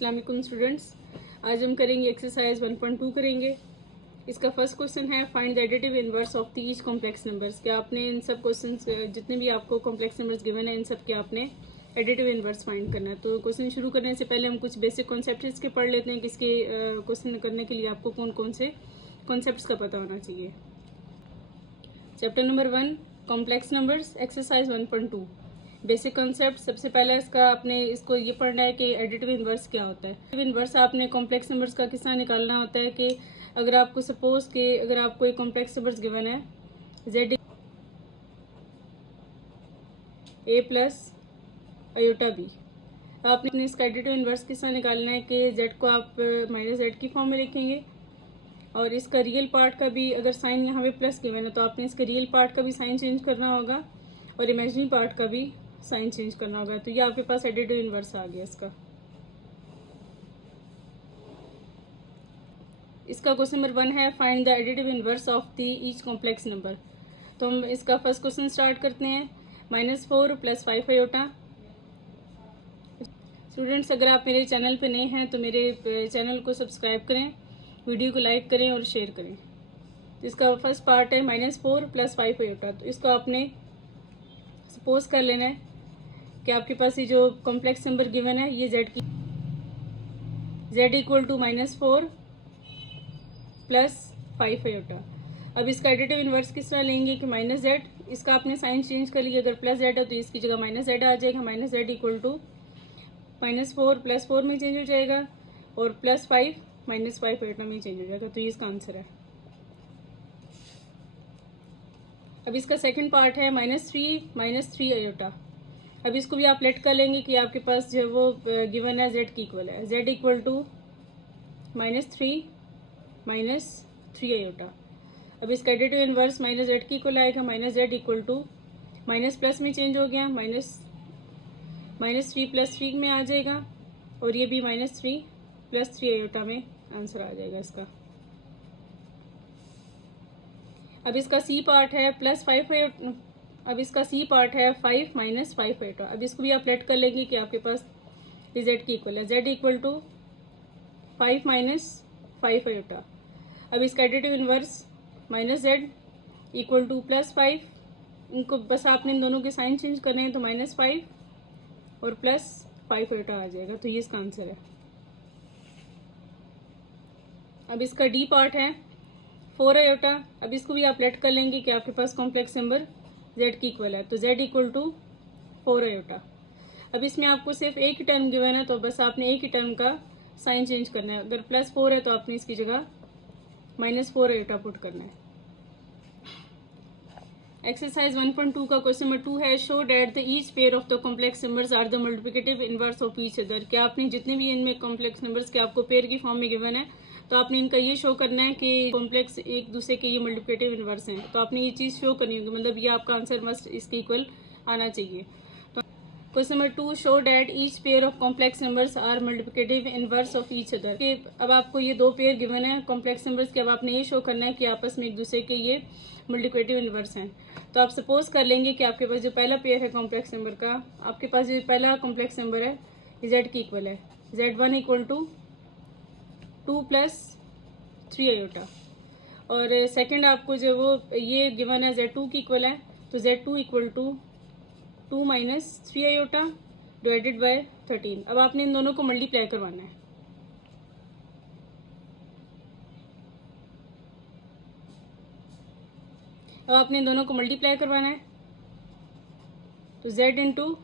अस्सलाम वालेकुम स्टूडेंट्स। आज हम करेंगे एक्सरसाइज 1.2 करेंगे। इसका फर्स्ट क्वेश्चन है find the additive inverse of the each complex numbers. क्या आपने इन सब क्वेश्चंस जितने भी आपको कॉम्प्लेक्स नंबर्स गिवन है इन सब के आपने एडिटिव इनवर्स फाइंड करना है। तो क्वेश्चन शुरू करने से पहले हम कुछ बेसिक कॉन्सेप्ट इसके पढ़ लेते हैं कि इसके क्वेश्चन करने के लिए आपको कौन कौन से कॉन्सेप्ट्स का पता होना चाहिए। Chapter number 1 complex numbers exercise 1.2 basic concept. सबसे पहले इसका आपने इसको ये पढ़ना है कि एडिटिव इनवर्स क्या होता है। एडिटिव इनवर्स आपने कॉम्प्लेक्स नंबर्स का किस तरह निकालना होता है कि अगर आपको सपोज के अगर आपको एक कॉम्प्लेक्स नंबर्स गिवन है z a plus iota b, आपने इसका एडिटिव इनवर्स किस तरह निकालना है कि z को आप माइनस जेड की फॉर्म में लिखेंगे और इसका रियल पार्ट का भी अगर साइन यहाँ पे प्लस गिवन है तो आपने इसका रियल पार्ट का भी साइन चेंज करना होगा और इमेजिनरी पार्ट का भी साइन चेंज करना होगा। तो ये आपके पास एडिटिव इनवर्स आ गया इसका। इसका क्वेश्चन नंबर 1 है find the additive inverse of the each complex number. तो हम इसका फर्स्ट क्वेश्चन स्टार्ट करते हैं। -4 + 5 अयोटा। स्टूडेंट्स अगर आप मेरे चैनल पे नए हैं तो मेरे चैनल को सब्सक्राइब करें, वीडियो को लाइक करें और शेयर करें। तो इसका फर्स्ट पार्ट है -4 + 5 अयोटा। तो इसको आपने सपोज कर लेना है कि आपके पास ये जो कॉम्प्लेक्स नंबर गिवन है ये z की z इक्वल टू -4 + 5 अयोटा। अब इसका एडिटिव इनवर्स किस तरह लेंगे कि -z, इसका आपने साइन चेंज कर लिया। अगर +z है तो इसकी जगह -z आ जाएगा। -z इक्वल टू -4 + 4 में चेंज हो जाएगा और +5 -5 अयोटा में चेंज हो जाएगा। तो ये इसका आंसर है। अब इसका सेकंड पार्ट है -3 अयोटा। अब इसको भी आप लेट कर लेंगे कि आपके पास जो वो गिवन है z की इक्वल है। z equal to -3 iota. अब इसका एडिटिव इनवर्स -z की इक्वल आएगा। -z equal to minus plus में चेंज हो गया, -3 + 3 में आ जाएगा और ये भी -3 + 3 अयोटा में आंसर आ जाएगा इसका। अब इसका सी पार्ट है +5 अयोटा। अब इसका सी पार्ट है 5 - 5 अयोटा। अब इसको भी आप लेट कर लेंगे कि आपके पास z की इक्वल है। z equal to 5 - 5 iota. अब इसका additive inverse -z equal to +5, इनको बस आपने इन दोनों के साइन चेंज करने हैं तो -5 और +5 अयोटा आ जाएगा। तो ये इसका आंसर है। अब इसका डी पार्ट है 4 अयोटा। अब इसको भी आप लेट कर लेंगे कि आपके पास कॉम्प्लेक्स नंबर z की इक्वल है। तो z इक्वल टू 4 अयोटा। अब इसमें आपको सिर्फ एक ही टर्म गिवन है तो बस आपने एक ही टर्म का साइन चेंज करना है। अगर +4 है तो आपने इसकी जगह -4 अयोटा पुट करना है। एक्सरसाइज 1.2 का क्वेश्चन नंबर 2 है show that the each pair of the complex numbers are the multiplicative inverse of each other. क्या आपने जितने भी इनमें कॉम्प्लेक्स नंबर्स के आपको पेयर की फॉर्म में गिवन है तो आपने इनका ये शो करना है कि कॉम्प्लेक्स एक दूसरे के ये मल्टीप्लिकेटिव इनवर्स हैं। तो आपने ये चीज़ शो करनी होगी, मतलब ये आपका आंसर मस्ट इसके इक्वल आना चाहिए। Question number 2 show that each pair of complex numbers are multiplicative inverse of each other. अब आपको ये दो पेयर गिवन है कॉम्प्लेक्स नंबर्स के। अब आपने ये शो करना है कि आपस में एक दूसरे के ये मल्टीप्लिकेटिव इनवर्स हैं। तो आप सपोज कर लेंगे कि आपके पास जो पहला पेयर है कॉम्प्लेक्स नंबर का, आपके पास जो पहला कॉम्प्लेक्स नंबर है z की इक्वल है। z1 इक्वल टू 2 + 3 अयोटा और सेकंड आपको जो वो ये गिवन है z2 की इक्वल है। तो z2 equal to 2 - 3 iota divided by 13। अब आपने इन दोनों को मल्टीप्लाई करवाना है। अब आपने इन दोनों को मल्टीप्लाई करवाना है तो z इंटू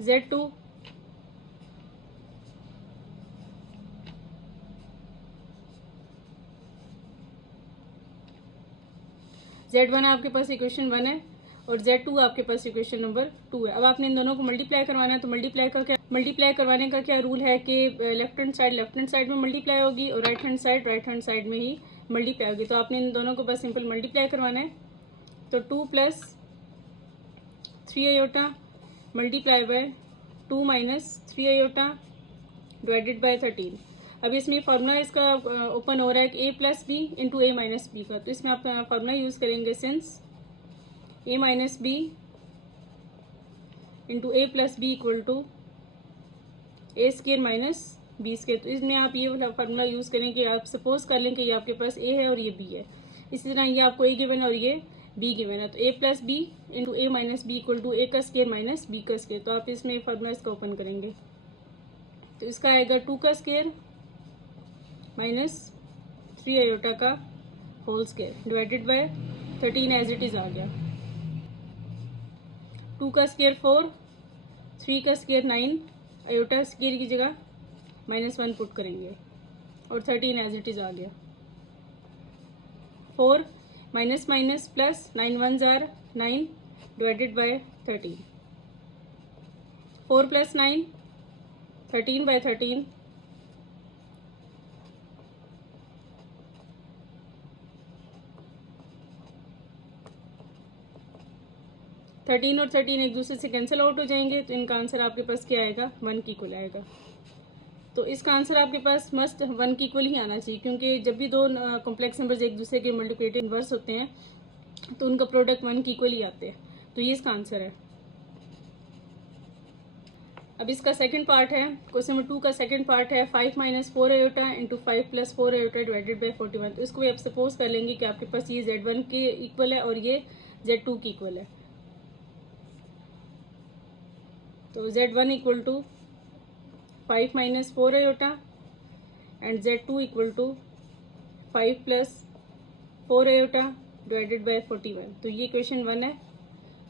z2 z1 आपके पास इक्वेशन 1 है और z2 आपके पास इक्वेशन नंबर 2 है। अब आपने इन दोनों को मल्टीप्लाई करवाना है तो मल्टीप्लाई करवाने का क्या रूल है कि लेफ्ट हैंड साइड में मल्टीप्लाई होगी और राइट हैंड साइड में ही मल्टीप्लाई होगी। तो आपने इन दोनों को बस सिंपल मल्टीप्लाई करवाना है। तो 2 + 3 iota multiply by 2 - 3 iota divided by 13। अब इसमें फार्मूला इसका ओपन हो रहा है कि a + b into a - b का। तो इसमें आप फार्मूला यूज़ करेंगे since a - b into a + b equal to A square minus B square. तो इसमें आप ये वाला फार्मूला यूज़ करें कि आप सपोज कर लें कि ये आपके पास ए है और ये बी है। इसी तरह ये आपको ए गिवन है और ये बी गिवन है, तो A plus B into A minus B equal to A का स्केयर माइनस बी का स्केयर। तो आप इसमें फार्मूला इसका ओपन करेंगे तो इसका आएगा 2 का स्केयर माइनस 3 आयोटा का whole square divided by 13 as it is आ गया। 2 का स्केयर 4, 3 का स्केयर 9, आयोटा स्केयर की जगह -1 पुट करेंगे और 13 एज इट इज आ गया। 4 माइनस माइनस प्लस 9 1 जार 9 डिवाइडेड बाय 13। 4 प्लस 9 13 बाय 13 13 और 13 एक दूसरे से कैंसिल आउट हो जाएंगे, तो इनका आंसर आपके पास क्या आएगा 1 की इक्वल आएगा। तो इसका आंसर आपके पास मस्ट 1 की इक्वल ही आना चाहिए, क्योंकि जब भी दो कॉम्प्लेक्स नंबर्स एक दूसरे के मल्टीप्लिकेटिव इनवर्स होते हैं तो उनका प्रोडक्ट 1 की इक्वल ही आते हैं। तो ये इसका आंसर है। अब इसका सेकंड पार्ट है, क्वेश्चन नंबर 2 का सेकंड पार्ट है 5 minus 4 iota into 5 plus 4 iota divided by 41। तो इसको आप सपोज कर लेंगे कि आपके पास ये Z1 के इक्वल है और ये Z2 की इक्वल है। तो Z1 equal to 5 minus 4 iota and Z2 equal to 5 plus 4 iota divided by 41। तो ये क्वेश्चन 1 है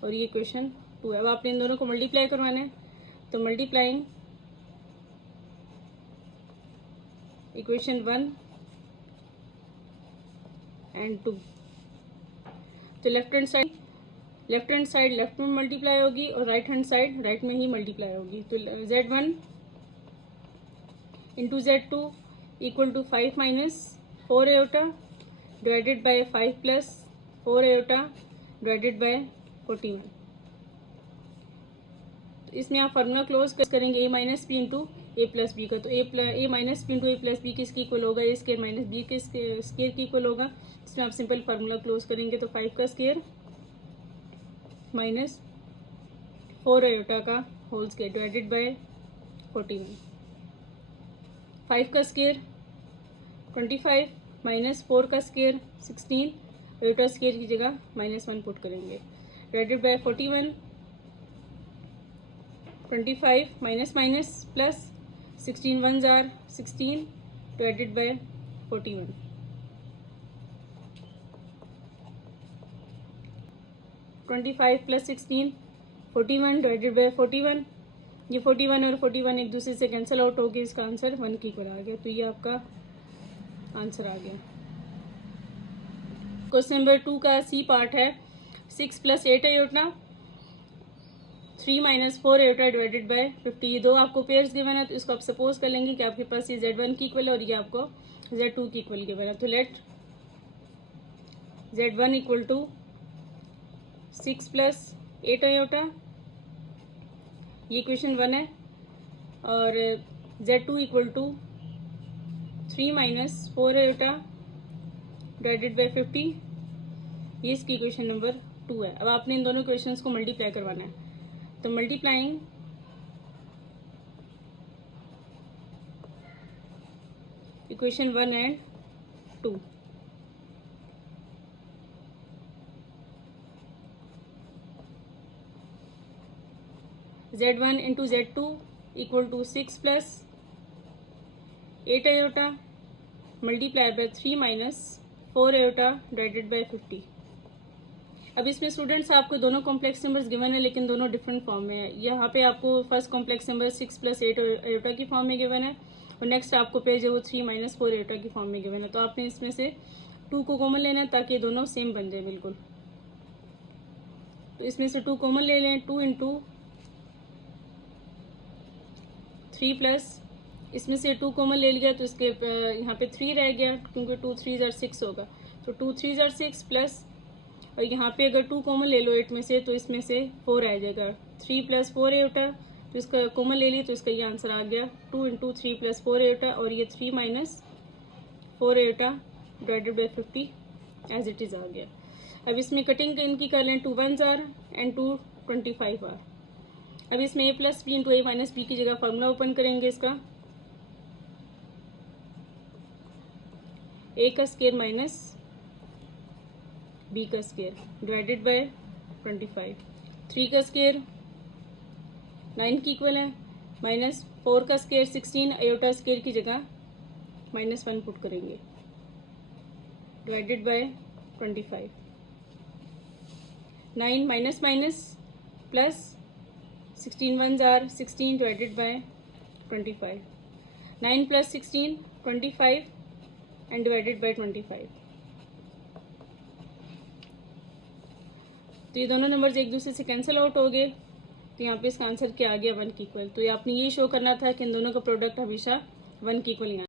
और ये क्वेश्चन 2 है। अब आपने इन दोनों को मल्टीप्लाई करवाना है, तो मल्टीप्लाइंग इक्वेशन 1 एंड 2। तो लेफ्ट हैंड साइड लेफ्ट में मल्टीप्लाई होगी और राइट हैंड साइड राइट में ही मल्टीप्लाई होगी। तो Z1 into Z2 equal to 5 minus 4 iota divided by 5 plus 4 iota divided by 41। तो इसमें आप फार्मूला क्लोज करेंगे a minus P into A plus B का। तो A minus P into A plus B किसकी इक्वल होगा, ए स्केयर माइनस बी के square की इक्वल होगा। इसमें आप सिंपल फार्मूला क्लोज करेंगे तो 5 का स्केयर माइनस 4 आयोटा का होल स्केयर डिवाइडेड बाय 41। 5 का स्केयर 25 माइनस 4 का स्केयर 16 आयोटा स्केयर की जगह -1 पुट करेंगे divided by 41। 25 minus minus plus 16 1 jar 16 divided by 41। 25 plus 16 41 divided by 41। ये 41 और 41 एक दूसरे से कैंसिल आउट हो गए, इसका आंसर 1 की इक्वल आ गया। तो ये आपका आंसर आ गया। क्वेश्चन नंबर 2 का सी पार्ट है 6 plus 8 iota 3 minus 4 iota divided by 50। ये दो आपको पेयर्स गिवन है, तो इसको आप सपोज कर लेंगे कि आपके पास ये Z1 की इक्वल है और ये आपको Z2 की इक्वल गिवन है। तो let Z1 equal to 6 plus 8 iota, ये क्वेश्चन 1 है, और Z2 equal to 3 minus 4 iota divided by 50, ये इसकी क्वेश्चन नंबर 2 है। अब आपने इन दोनों क्वेश्चंस को मल्टीप्लाई करवाना है, तो multiplying equation 1 and 2। Z1 into Z2 equal to 6 plus 8 iota multiply by 3 minus 4 iota divided by 50। अब इसमें स्टूडेंट्स आपको दोनों कॉम्प्लेक्स नंबर्स गिवन है, लेकिन दोनों डिफरेंट फॉर्म में है। यहाँ पे आपको first complex number 6 plus 8 iota की फॉर्म में गिवन है और नेक्स्ट आपको पेज है वो 3 माइनस 4 आयोटा की फॉर्म में गिवन है। तो आपने इसमें से 2 को कॉमन लेना है ताकि ये दोनों सेम बन जाए बिल्कुल। तो इसमें से 2 कॉमन ले लें, 2 इंटू 3 प्लस, इसमें से 2 कॉमन ले लिया तो इसके यहाँ पे 3 रह गया, क्योंकि 2 3 जार 6 होगा। तो 2 3 जार 6 प्लस, और यहाँ पे अगर 2 कॉमन ले लो 8 में से, तो इसमें से 4 आ जाएगा। 3 प्लस 4 आयोटा, तो इसका कॉमन ले ली तो इसका ये आंसर आ गया 2 इंटू 3 प्लस 4 आयोटा, और ये 3 minus 4 iota divided by 50 as it is आ गया। अब इसमें कटिंग इनकी कर लें, 2 1 जार एंड 2 25 आर। अब इसमें a plus B into A minus b की जगह फार्मूला ओपन करेंगे इसका, a का स्क्वायर माइनस b का स्क्वायर डिवाइडेड बाय 25। 3 का स्क्वायर 9 की इक्वल है, माइनस 4 का स्क्वायर 16, आयोटा स्क्वायर की जगह -1 पुट करेंगे divided by 25। 9 minus minus plus 16 1 jar 16 divided by 25। 9 plus 16 25 and divided by 25। तो ये दोनों नंबर्स एक दूसरे से कैंसिल आउट हो गए, तो यहाँ पे इसका आंसर क्या आ गया 1 की इक्वल। तो ये आपने ये शो करना था कि इन दोनों का प्रोडक्ट हमेशा 1 की इक्वल